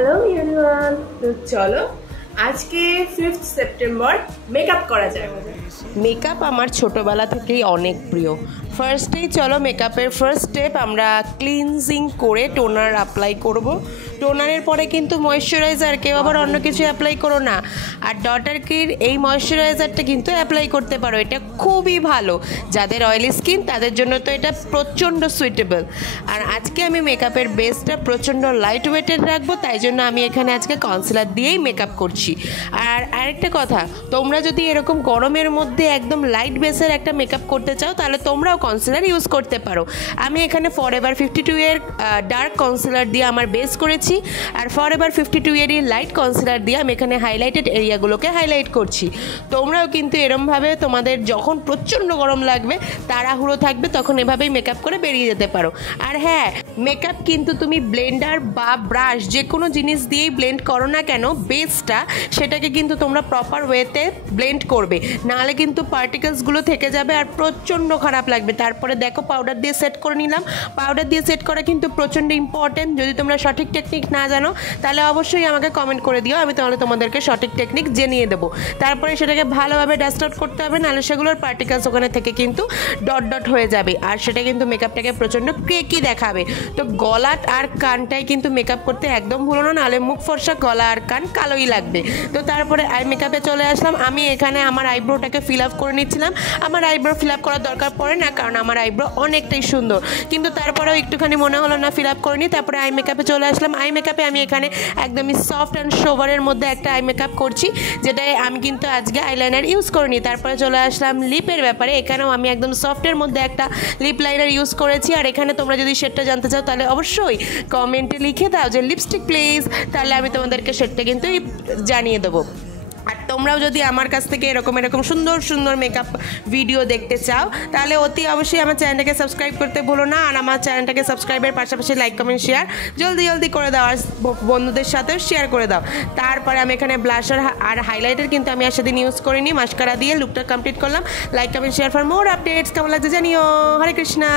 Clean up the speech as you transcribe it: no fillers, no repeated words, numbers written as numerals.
Hello everyone, তো চলো আজকে 5th সেপ্টেম্বর মেকআপ করা যায়। মেকআপ আমার ছোটোবেলা থেকেই অনেক প্রিয়। ফার্স্টেই চলো মেকআপের ফার্স্ট স্টেপ আমরা ক্লিনজিং করে টোনার অ্যাপ্লাই করব। টোনারের পরে কিন্তু ময়েশ্চারাইজার, কেউ আবার অন্য কিছু অ্যাপ্লাই করো না। আর ডটার কির এই ময়েশ্চারাইজারটা কিন্তু অ্যাপ্লাই করতে পারো, এটা খুবই ভালো। যাদের অয়েলি স্কিন তাদের জন্য তো এটা প্রচণ্ড সুইটেবল। আর আজকে আমি মেকআপের বেসটা প্রচণ্ড লাইট ওয়েটেড রাখবো, তাই জন্য আমি এখানে আজকে কনসিলার দিয়েই মেকআপ করছি। আর আরেকটা কথা, তোমরা যদি এরকম গরমের মধ্যে একদম লাইট বেসের একটা মেকআপ করতে চাও তাহলে তোমরাও কনসিলার ইউজ করতে পারো। আমি এখানে ফরএভার 52 এর ডার্ক কনসিলার দিয়ে আমার বেস করেছি, আর ফরএভার 52 এর লাইট কনসিলার দিয়ে আমি এখানে হাইলাইটেড এরিয়াগুলোকে হাইলাইট করছি। তোমরাও কিন্তু এরমভাবে তোমাদের যখন প্রচণ্ড গরম লাগবে, তাড়াহুড়ো থাকবে, তখন এভাবেই মেকআপ করে বেরিয়ে যেতে পারো। আর হ্যাঁ, মেকআপ কিন্তু তুমি ব্লেন্ডার বা ব্রাশ যে কোনো জিনিস দিয়েই ব্লেন্ড করো না কেন, বেসটা সেটাকে কিন্তু তোমরা প্রপার ওয়েতে ব্লেন্ড করবে, নাহলে কিন্তু পার্টিকেলসগুলো থেকে যাবে আর প্রচণ্ড খারাপ লাগবে। তারপরে দেখো পাউডার দিয়ে সেট করে নিলাম। পাউডার দিয়ে সেট করা কিন্তু প্রচণ্ড ইম্পর্টেন্ট। যদি তোমরা সঠিক টেকনিক না জানো তাহলে অবশ্যই আমাকে কমেন্ট করে দিও, আমি তাহলে তোমাদেরকে সঠিক টেকনিক জানিয়ে দেবো। তারপরে সেটাকে ভালোভাবে ডাস্ট আউট করতে হবে, নাহলে সেগুলোর পার্টিকেলস ওখানে থেকে কিন্তু ডট ডট হয়ে যাবে, আর সেটা কিন্তু মেকআপটাকে প্রচণ্ড ক্রেকি দেখাবে। তো গলা আর কানটাই কিন্তু মেকআপ করতে একদম ভুলো না, নাহলে মুখ ফর্সা, গলা আর কান কালোই লাগবে। তো তারপরে আই মেকআপে চলে আসলাম। আমি এখানে আমার আইব্রোটাকে ফিল আপ করে নিচ্ছিলাম। আমার আইব্রো ফিল আপ করার দরকার পড়ে না, কারণ আমার আইব্রো অনেকটাই সুন্দর, কিন্তু তারপরেও একটুখানি মনে হলো না ফিল আপ করে নিই। তারপরে আই মেকআপে চলে আসলাম। আই মেকআপে আমি এখানে একদমই সফট অ্যান্ড সোভারের মধ্যে একটা আই মেকআপ করছি, যেটাই আমি কিন্তু আজকে আইলাইনার ইউজ করিনি। তারপরে চলে আসলাম লিপের ব্যাপারে। এখানেও আমি একদম সফটের মধ্যে একটা লিপ লাইনার ইউজ করেছি। আর এখানে তোমরা যদি শেডটা জানতে চাও তাহলে অবশ্যই কমেন্টে লিখে দাও যে লিপস্টিক প্লিজ, তাহলে আমি তোমাদেরকে শেডটা কিন্তু জানিয়ে দেবো। আর তোমরাও যদি আমার কাছ থেকে এরকম সুন্দর সুন্দর মেকআপ ভিডিও দেখতে চাও তাহলে অতি অবশ্যই আমার চ্যানেলটাকে সাবস্ক্রাইব করতে ভুলো না। আর আমার চ্যানেলটাকে সাবস্ক্রাইবের পাশাপাশি লাইক কমেন্ট শেয়ার জলদি করে দাও, আর বন্ধুদের সাথেও শেয়ার করে দাও। তারপরে আমি এখানে ব্লাশার আর হাইলাইটার কিন্তু আমি একসাথে ইউজ করিনি, মাস্কারা দিয়ে লুকটা কমপ্লিট করলাম। Like comment share for more updates. কেমন লাগছে জানিও। হরে কৃষ্ণা।